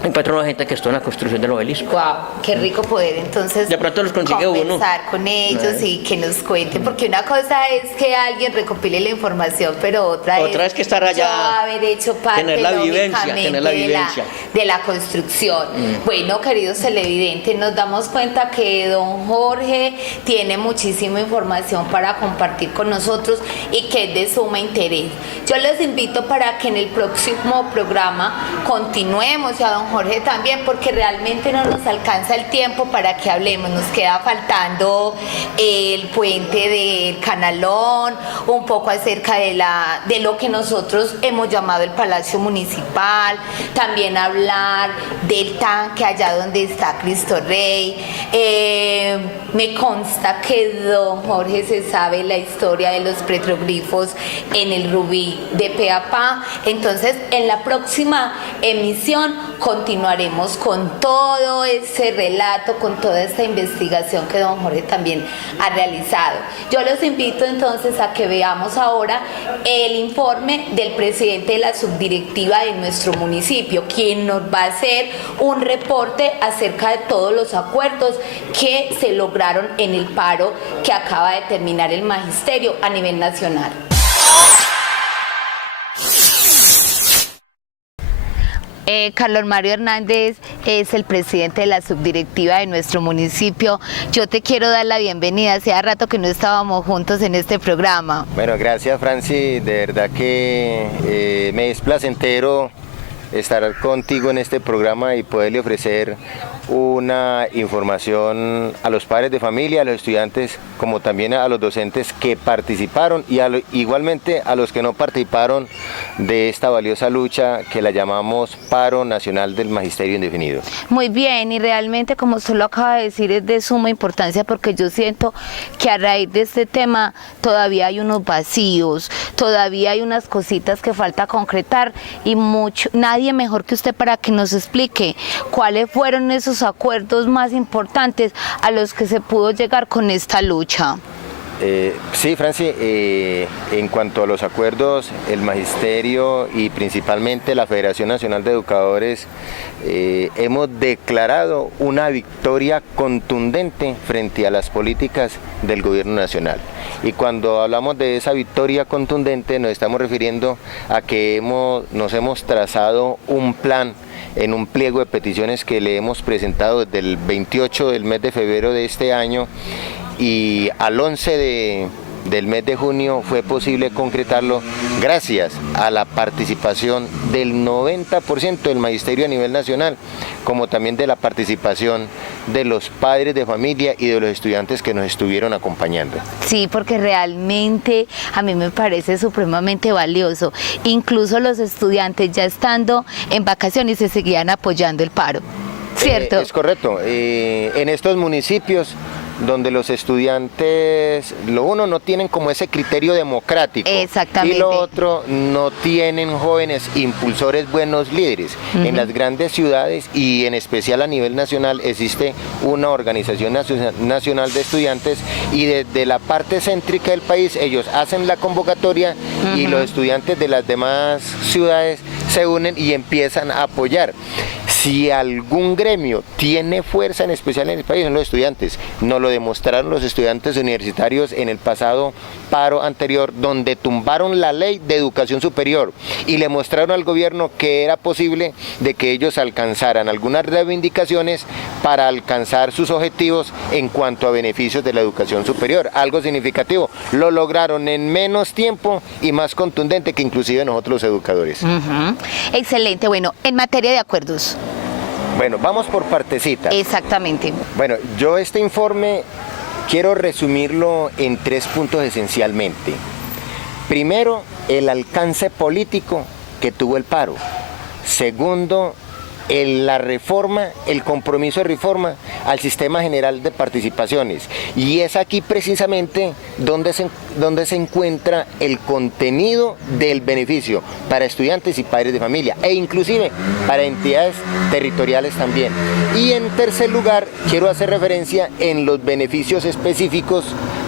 encuentro una gente que estuvo en la construcción del obelisco. Wow, qué rico poder entonces De pronto los consigue uno. conversar con ellos y que nos cuenten, porque una cosa es que alguien recopile la información, pero otra es que estar allá, yo haber hecho parte tener la vivencia, lógicamente, de la construcción. Bueno, queridos televidentes, nos damos cuenta que don Jorge tiene muchísima información para compartir con nosotros y que es de suma interés. Yo les invito para que en el próximo programa continuemos, y a don Jorge también, porque realmente no nos alcanza el tiempo para que hablemos. Nos queda faltando el puente del Canalón, un poco acerca de lo que nosotros hemos llamado el Palacio Municipal, también hablar del tanque allá donde está Cristo Rey. Me consta que don Jorge se sabe la historia de los petroglifos en el Rubí de Peapá. Entonces, en la próxima emisión continuaremos con todo ese relato, con toda esta investigación que don Jorge también ha realizado. Yo los invito entonces a que veamos ahora el informe del presidente de la subdirectiva de nuestro municipio, quien nos va a hacer un reporte acerca de todos los acuerdos que se lograron en el paro que acaba de terminar el magisterio a nivel nacional. Carlos Mario Hernández es el presidente de la subdirectiva de nuestro municipio. Yo te quiero dar la bienvenida. Hacía rato que no estábamos juntos en este programa. Bueno, gracias, Franci. De verdad que me es placentero estar contigo en este programa y poderle ofrecer una información a los padres de familia, a los estudiantes, como también a los docentes que participaron y igualmente a los que no participaron de esta valiosa lucha que la llamamos Paro Nacional del Magisterio Indefinido. Muy bien, y realmente, como usted lo acaba de decir, es de suma importancia, porque yo siento que a raíz de este tema todavía hay unos vacíos, todavía hay unas cositas que falta concretar, y nadie mejor que usted para que nos explique cuáles fueron esos acuerdos más importantes a los que se pudo llegar con esta lucha. Sí, Franci, en cuanto a los acuerdos, el Magisterio y principalmente la Federación Nacional de Educadores hemos declarado una victoria contundente frente a las políticas del Gobierno Nacional. Y cuando hablamos de esa victoria contundente nos estamos refiriendo a que nos hemos trazado un plan en un pliego de peticiones que le hemos presentado desde el 28 del mes de febrero de este año, y al 11 del mes de junio fue posible concretarlo gracias a la participación del 90% del magisterio a nivel nacional, como también de la participación de los padres de familia y de los estudiantes que nos estuvieron acompañando. Sí, porque realmente a mí me parece supremamente valioso. Incluso los estudiantes, ya estando en vacaciones, se seguían apoyando el paro, ¿cierto? Es correcto. En estos municipios donde los estudiantes, lo uno, no tienen como ese criterio democrático. Exactamente. Y lo otro, no tienen jóvenes impulsores, buenos líderes. En las grandes ciudades y en especial a nivel nacional existe una organización nacional de estudiantes, y desde la parte céntrica del país ellos hacen la convocatoria y los estudiantes de las demás ciudades se unen y empiezan a apoyar. Si algún gremio tiene fuerza, en especial en el país, son los estudiantes. Nos lo demostraron los estudiantes universitarios en el pasado paro anterior, donde tumbaron la ley de educación superior y le mostraron al gobierno que era posible de que ellos alcanzaran algunas reivindicaciones para alcanzar sus objetivos en cuanto a beneficios de la educación superior. Algo significativo. Lo lograron en menos tiempo y más contundente que inclusive nosotros los educadores. Excelente. Bueno, en materia de acuerdos. Bueno, vamos por partecitas. Exactamente. Bueno, yo este informe quiero resumirlo en 3 puntos esencialmente. Primero, el alcance político que tuvo el paro. Segundo, la reforma, el compromiso de reforma al sistema general de participaciones. Y es aquí precisamente donde se encuentra el contenido del beneficio para estudiantes y padres de familia, e inclusive para entidades territoriales también. Y en tercer lugar, quiero hacer referencia en los beneficios específicos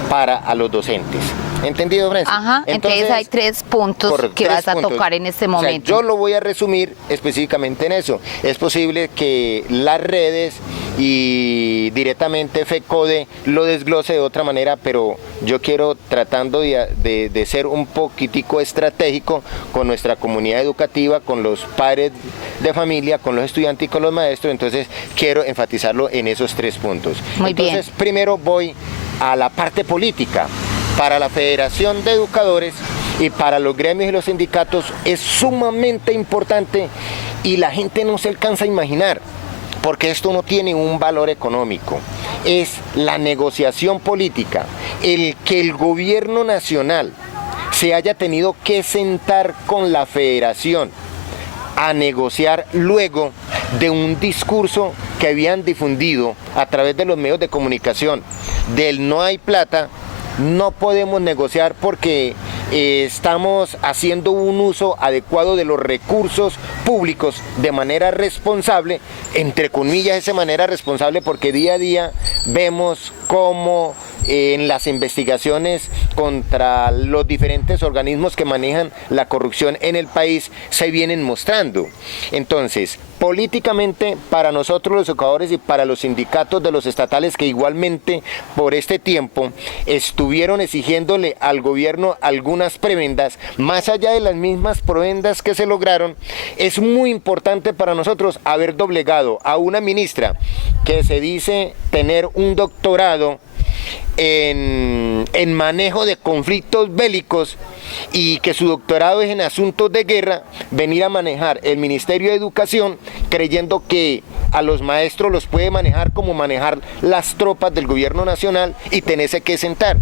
para a los docentes. ¿Entendido, Francis? Ajá, entonces hay 3 puntos correcto, que 3 vas a puntos. tocar en este O sea, momento. yo lo voy a resumir específicamente en eso. Es posible que las redes y directamente FECODE lo desglose de otra manera, pero yo quiero, tratando de ser un poquitico estratégico con nuestra comunidad educativa, con los padres de familia, con los estudiantes y con los maestros, entonces quiero enfatizarlo en esos 3 puntos. Muy bien. Entonces, primero voy a la parte política. Para la Federación de Educadores y para los gremios y los sindicatos es sumamente importante y la gente no se alcanza a imaginar, porque esto no tiene un valor económico. Es la negociación política, el que el gobierno nacional se haya tenido que sentar con la Federación a negociar luego de un discurso que habían difundido a través de los medios de comunicación del no hay plata. No podemos negociar porque estamos haciendo un uso adecuado de los recursos públicos de manera responsable, entre comillas esa manera responsable, porque día a día vemos cómo en las investigaciones contra los diferentes organismos que manejan la corrupción en el país se vienen mostrando. Entonces, políticamente para nosotros los educadores y para los sindicatos de los estatales que igualmente por este tiempo estuvieron exigiéndole al gobierno algunas prebendas, más allá de las mismas prebendas que se lograron, es muy importante para nosotros haber doblegado a una ministra que se dice tener un doctorado en manejo de conflictos bélicos y que su doctorado es en asuntos de guerra, venir a manejar el Ministerio de Educación creyendo que a los maestros los puede manejar como manejar las tropas del gobierno nacional y tenerse que sentar.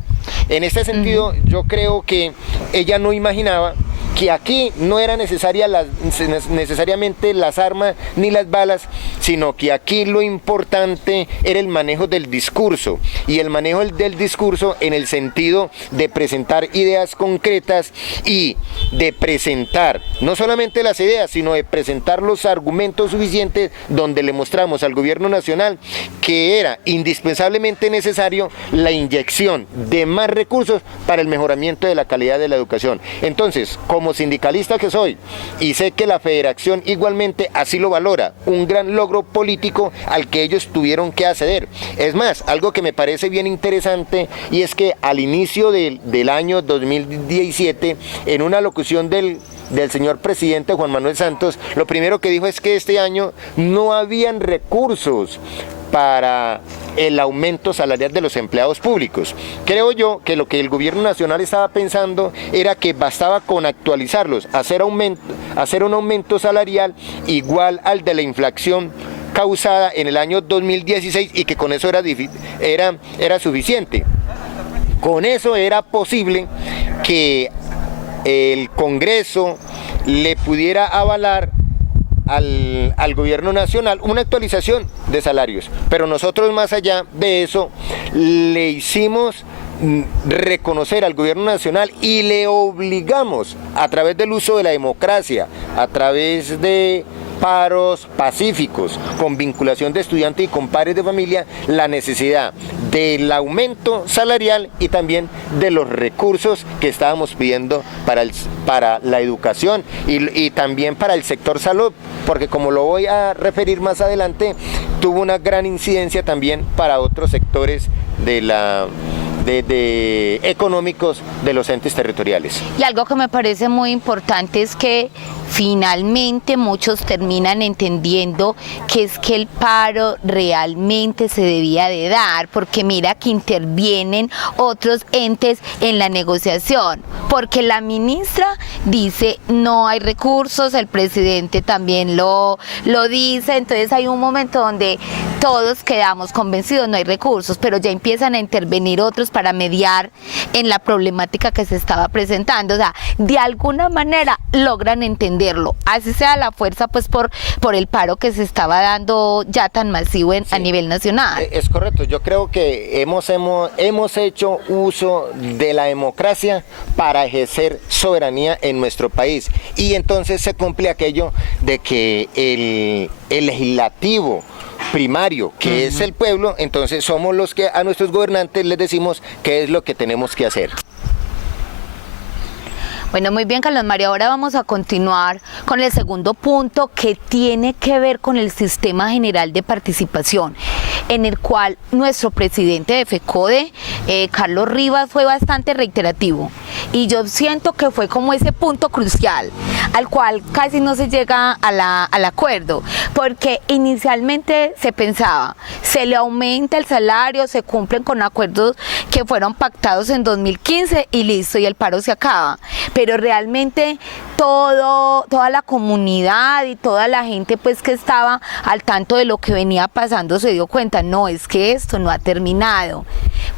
En este sentido, yo creo que ella no imaginaba que aquí no era necesariamente las armas ni las balas, sino que aquí lo importante era el manejo del discurso, y el manejo del discurso en el sentido de presentar ideas concretas y de presentar no solamente las ideas, sino de presentar los argumentos suficientes donde le mostramos al gobierno nacional que era indispensablemente necesario la inyección de más recursos para el mejoramiento de la calidad de la educación. Entonces, como sindicalista que soy, y sé que la federación igualmente así lo valora, un gran logro político al que ellos tuvieron que acceder. Es más, algo que me parece bien interesante, y es que al inicio del año 2017, en una locución del señor presidente Juan Manuel Santos, lo primero que dijo es que este año no habían recursos para el aumento salarial de los empleados públicos. Creo yo que lo que el gobierno nacional estaba pensando era que bastaba con actualizarlos, hacer un aumento salarial igual al de la inflación causada en el año 2016 y que con eso era suficiente. Con eso era posible que el Congreso le pudiera avalar al gobierno nacional una actualización de salarios, pero nosotros más allá de eso le hicimos reconocer al gobierno nacional y le obligamos a través del uso de la democracia, a través de paros pacíficos, con vinculación de estudiantes y con padres de familia, la necesidad del aumento salarial y también de los recursos que estábamos pidiendo para la educación y también para el sector salud, porque como lo voy a referir más adelante, tuvo una gran incidencia también para otros sectores económicos de los entes territoriales. Y algo que me parece muy importante es que finalmente muchos terminan entendiendo que es que el paro realmente se debía de dar, porque mira que intervienen otros entes en la negociación, porque la ministra dice no hay recursos, el presidente también lo dice, entonces hay un momento donde todos quedamos convencidos no hay recursos, pero ya empiezan a intervenir otros para mediar en la problemática que se estaba presentando, o sea, de alguna manera logran entenderlo, así sea la fuerza pues por el paro que se estaba dando ya tan masivo a nivel nacional. Es correcto, yo creo que hemos hecho uso de la democracia para ejercer soberanía en nuestro país, y entonces se cumple aquello de que el legislativo primario, que es el pueblo, entonces somos los que a nuestros gobernantes les decimos qué es lo que tenemos que hacer. Bueno, muy bien, Carlos Mario. Ahora vamos a continuar con el segundo punto, que tiene que ver con el Sistema General de Participación, en el cual nuestro presidente de FECODE, Carlos Rivas, fue bastante reiterativo. Y yo siento que fue como ese punto crucial, al cual casi no se llega al acuerdo, porque inicialmente se pensaba, se le aumenta el salario, se cumplen con acuerdos que fueron pactados en 2015 y listo, y el paro se acaba. Pero realmente toda la comunidad y toda la gente pues que estaba al tanto de lo que venía pasando se dio cuenta, no, es que esto no ha terminado.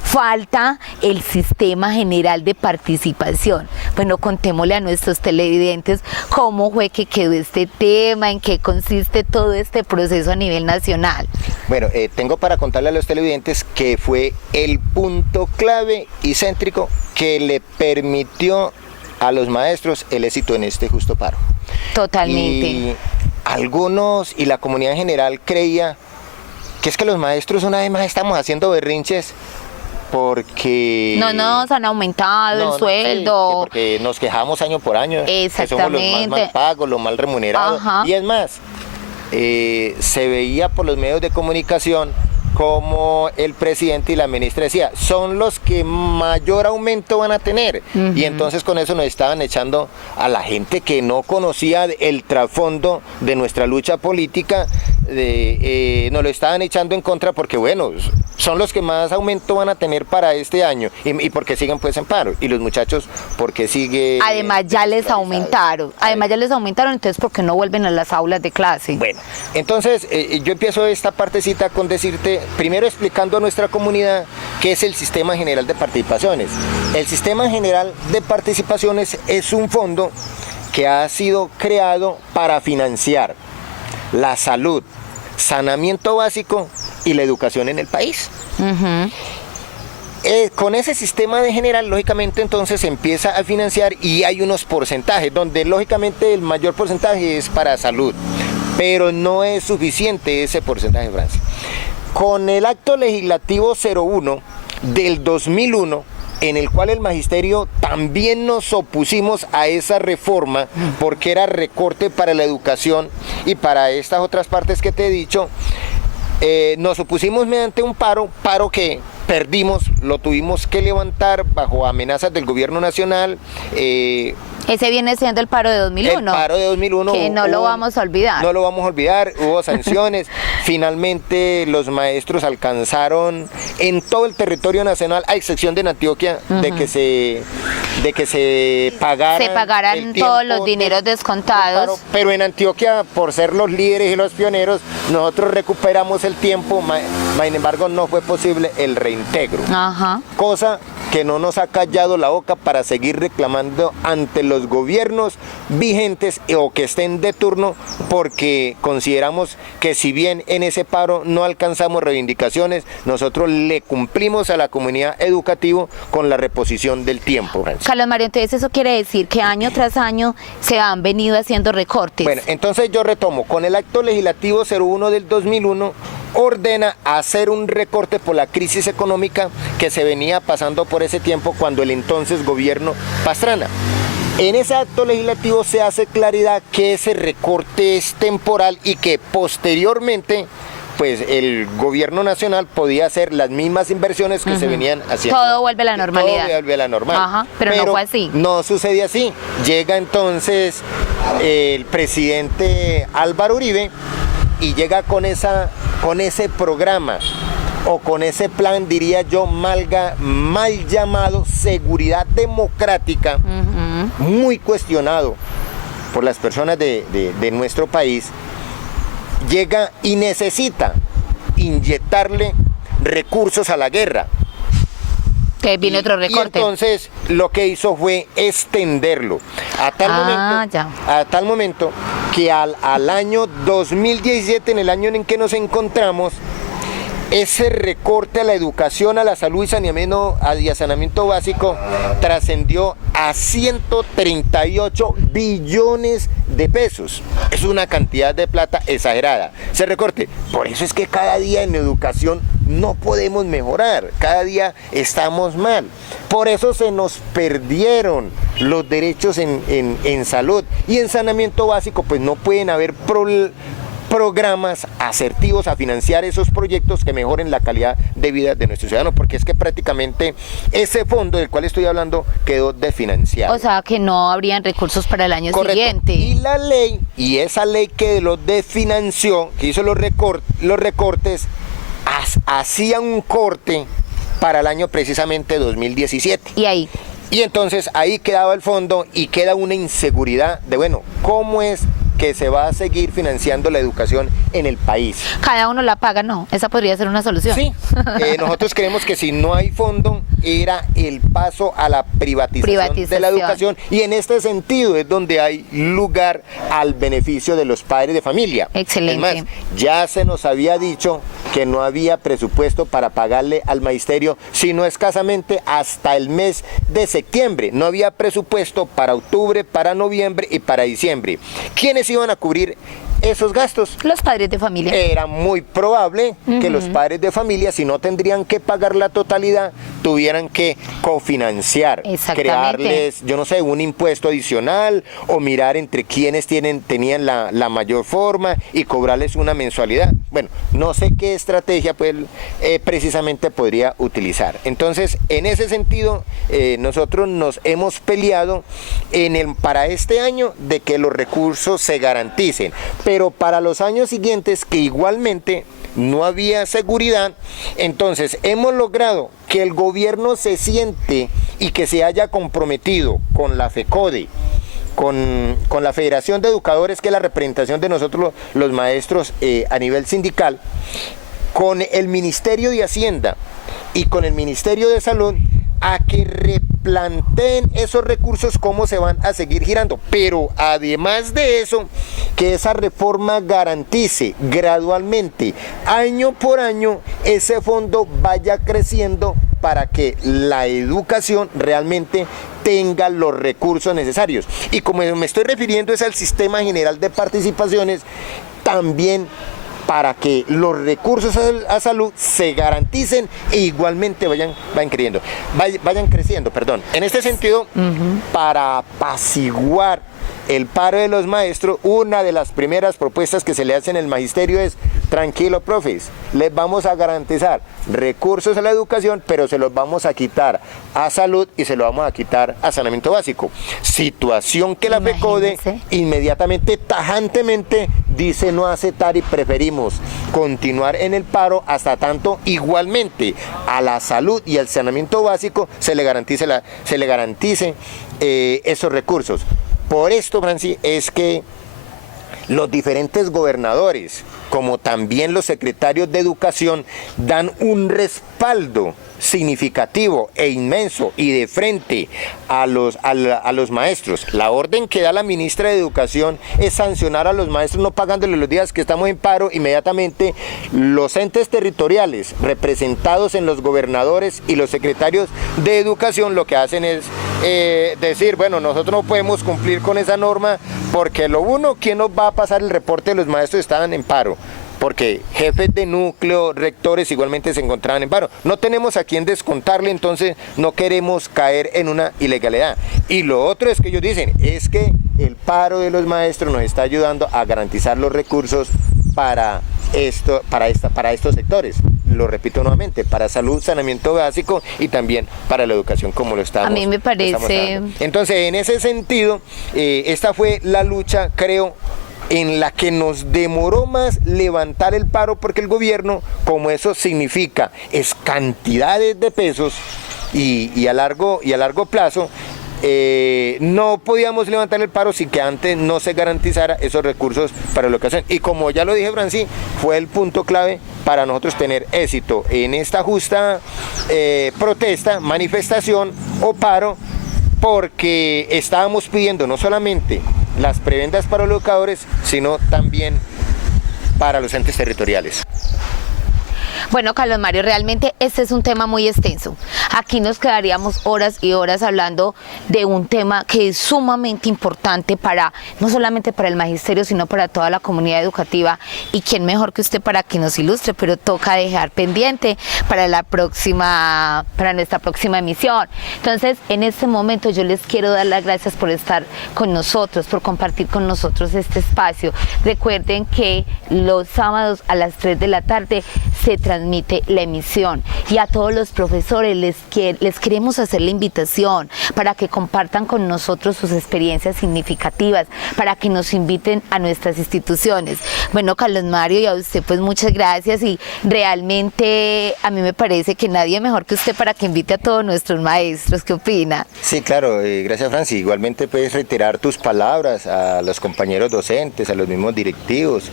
Falta el Sistema General de Participación. Bueno, contémosle a nuestros televidentes cómo fue que quedó este tema, en qué consiste todo este proceso a nivel nacional. Bueno, tengo para contarle a los televidentes que fue el punto clave y céntrico que le permitió a los maestros el éxito en este justo paro. Totalmente. Y algunos y la comunidad en general creía que es que los maestros una vez más estamos haciendo berrinches porque no nos han aumentado el sueldo. Sí, porque nos quejamos año por año, que somos los más mal pagos, los mal remunerados. Ajá. Y es más, se veía por los medios de comunicación como el presidente y la ministra decía, son los que mayor aumento van a tener. Y entonces con eso nos estaban echando a la gente que no conocía el trasfondo de nuestra lucha política, nos lo estaban echando en contra porque bueno, son los que más aumento van a tener para este año y porque siguen pues en paro. Y los muchachos porque siguen... Además ya les aumentaron, entonces ¿por qué no vuelven a las aulas de clase? Bueno, entonces yo empiezo esta partecita con decirte, primero explicando a nuestra comunidad qué es el Sistema General de Participaciones. El Sistema General de Participaciones es un fondo que ha sido creado para financiar la salud, saneamiento básico y la educación en el país. Con ese sistema de general, lógicamente, entonces se empieza a financiar y hay unos porcentajes, donde lógicamente el mayor porcentaje es para salud, pero no es suficiente ese porcentaje, Francia. Con el acto legislativo 01 del 2001, en el cual el magisterio también nos opusimos a esa reforma porque era recorte para la educación y para estas otras partes que te he dicho, nos opusimos mediante un paro que perdimos, lo tuvimos que levantar bajo amenazas del gobierno nacional. Ese viene siendo el paro de 2001. El paro de 2001. Que no lo vamos a olvidar. No lo vamos a olvidar, hubo sanciones. Finalmente los maestros alcanzaron en todo el territorio nacional, a excepción de Antioquia, de que se pagaran todos los dineros descontados. Pero en Antioquia, por ser los líderes y los pioneros, nosotros recuperamos el tiempo, sin embargo no fue posible el reintegro. Cosa que no nos ha callado la boca para seguir reclamando ante los gobiernos vigentes o que estén de turno, porque consideramos que si bien en ese paro no alcanzamos reivindicaciones, nosotros le cumplimos a la comunidad educativa con la reposición del tiempo. Carlos Mario, entonces eso quiere decir que año tras año se han venido haciendo recortes. Bueno, entonces yo retomo, con el acto legislativo 01 del 2001, ordena hacer un recorte por la crisis económica que se venía pasando por ese tiempo cuando el entonces gobierno Pastrana. En ese acto legislativo se hace claridad que ese recorte es temporal y que posteriormente pues el gobierno nacional podía hacer las mismas inversiones que se venían haciendo. Todo vuelve a la normalidad. Todo vuelve a la normalidad. Pero no fue así. No sucede así. Llega entonces el presidente Álvaro Uribe y llega con ese programa o con ese plan, diría yo, mal llamado seguridad democrática, muy cuestionado por las personas de nuestro país. Llega y necesita inyectarle recursos a la guerra. Que viene otro recorte. Y entonces lo que hizo fue extenderlo a tal momento que al año 2017, en el año en que nos encontramos, ese recorte a la educación, a la salud y saneamiento básico trascendió a 138 billones de pesos. Es una cantidad de plata exagerada. Ese recorte. Por eso es que cada día en educación no podemos mejorar. Cada día estamos mal. Por eso se nos perdieron los derechos en salud y en saneamiento básico, pues no pueden haber programas asertivos a financiar esos proyectos que mejoren la calidad de vida de nuestros ciudadanos, porque es que prácticamente ese fondo del cual estoy hablando quedó desfinanciado. O sea, que no habrían recursos para el año siguiente. Y la ley, y esa ley que lo desfinanció, que hizo los recortes, hacían un corte para el año precisamente 2017. Y entonces ahí quedaba el fondo y queda una inseguridad de, bueno, ¿cómo es que se va a seguir financiando la educación en el país? Cada uno la paga, no, esa podría ser una solución. Sí, nosotros creemos que si no hay fondo, era el paso a la privatización de la educación, y en este sentido es donde hay lugar al beneficio de los padres de familia. Excelente. Es más, ya se nos había dicho que no había presupuesto para pagarle al magisterio, sino escasamente hasta el mes de septiembre. No había presupuesto para octubre, para noviembre y para diciembre. ¿Quiénes iban a cubrir esos gastos? Los padres de familia. Era muy probable que los padres de familia, si no tendrían que pagar la totalidad, tuvieran que cofinanciar, crearles, yo no sé, un impuesto adicional o mirar entre quienes tenían la mayor forma y cobrarles una mensualidad. Bueno, no sé qué estrategia pues, precisamente podría utilizar. Entonces, en ese sentido, nosotros nos hemos peleado para este año de que los recursos se garanticen, pero para los años siguientes, que igualmente no había seguridad, entonces hemos logrado que el gobierno se siente y que se haya comprometido con la FECODE, con la Federación de Educadores, que es la representación de nosotros los maestros a nivel sindical, con el Ministerio de Hacienda y con el Ministerio de Salud, a que replanteen esos recursos, cómo se van a seguir girando, pero además de eso, que esa reforma garantice gradualmente, año por año, ese fondo vaya creciendo para que la educación realmente tenga los recursos necesarios. Y como me estoy refiriendo es al sistema general de participaciones, también para que los recursos a salud se garanticen e igualmente vayan creciendo. En este sentido, para apaciguar el paro de los maestros, una de las primeras propuestas que se le hacen al magisterio es: tranquilo, profes, les vamos a garantizar recursos a la educación, pero se los vamos a quitar a salud y se los vamos a quitar a saneamiento básico. Situación que la FECODE inmediatamente, tajantemente, dice no aceptar, y preferimos continuar en el paro hasta tanto igualmente a la salud y al saneamiento básico se le garantice esos recursos. Por esto, Franci, es que los diferentes gobernadores, como también los secretarios de educación, dan un respaldo significativo e inmenso y de frente a los maestros. La orden que da la ministra de Educación es sancionar a los maestros no pagándoles los días que estamos en paro. Inmediatamente los entes territoriales representados en los gobernadores y los secretarios de Educación lo que hacen es decir, bueno, nosotros no podemos cumplir con esa norma porque lo uno, ¿quién nos va a pasar el reporte de los maestros que estaban en paro? Porque jefes de núcleo, rectores igualmente se encontraban en paro. No tenemos a quién descontarle, entonces no queremos caer en una ilegalidad. Y lo otro es que ellos dicen, es que el paro de los maestros nos está ayudando a garantizar los recursos para estos sectores. Lo repito nuevamente, para salud, saneamiento básico y también para la educación, como lo estamos. A mí me parece. Entonces, en ese sentido, esta fue la lucha, creo, en la que nos demoró más levantar el paro, porque el gobierno, como eso significa es cantidades de pesos y a largo plazo, no podíamos levantar el paro sin que antes no se garantizara esos recursos para la educación. Y como ya lo dije, Franci, fue el punto clave para nosotros tener éxito en esta justa protesta, manifestación o paro, porque estábamos pidiendo no solamente las prebendas para los educadores, sino también para los entes territoriales. Bueno, Carlos Mario, realmente este es un tema muy extenso. Aquí nos quedaríamos horas y horas hablando de un tema que es sumamente importante para, no solamente para el magisterio, sino para toda la comunidad educativa. Y quién mejor que usted para que nos ilustre, pero toca dejar pendiente para nuestra próxima emisión. Entonces, en este momento yo les quiero dar las gracias por estar con nosotros, por compartir con nosotros este espacio. Recuerden que los sábados a las 3 de la tarde se transmite la emisión, y a todos los profesores les queremos hacer la invitación para que compartan con nosotros sus experiencias significativas, para que nos inviten a nuestras instituciones. Bueno, Carlos Mario, y a usted pues muchas gracias, y realmente a mí me parece que nadie mejor que usted para que invite a todos nuestros maestros. ¿Qué opina? Sí, claro, gracias, Franci. Igualmente puedes reiterar tus palabras a los compañeros docentes, a los mismos directivos.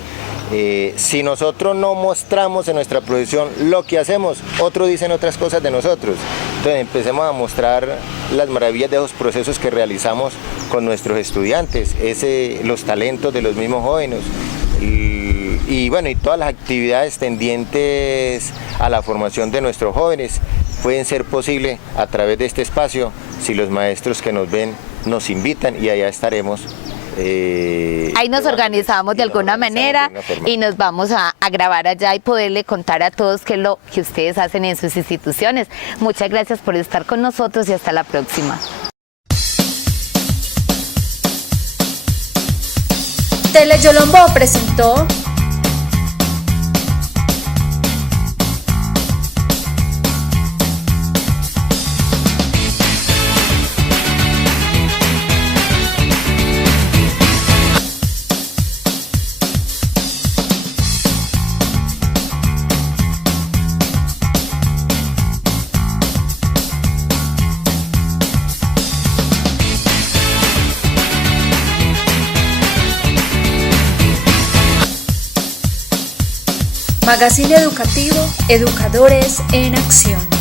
Si nosotros no mostramos en nuestra profesión lo que hacemos, otros dicen otras cosas de nosotros. Entonces empecemos a mostrar las maravillas de esos procesos que realizamos con nuestros estudiantes, los talentos de los mismos jóvenes. Y bueno, y todas las actividades tendientes a la formación de nuestros jóvenes pueden ser posibles a través de este espacio si los maestros que nos ven nos invitan, y allá estaremos. Ahí nos organizamos de alguna manera y nos vamos a grabar allá y poderle contar a todos qué es lo que ustedes hacen en sus instituciones. Muchas gracias por estar con nosotros y hasta la próxima. Teleyolombo presentó Magazine Educativo, Educadores en Acción.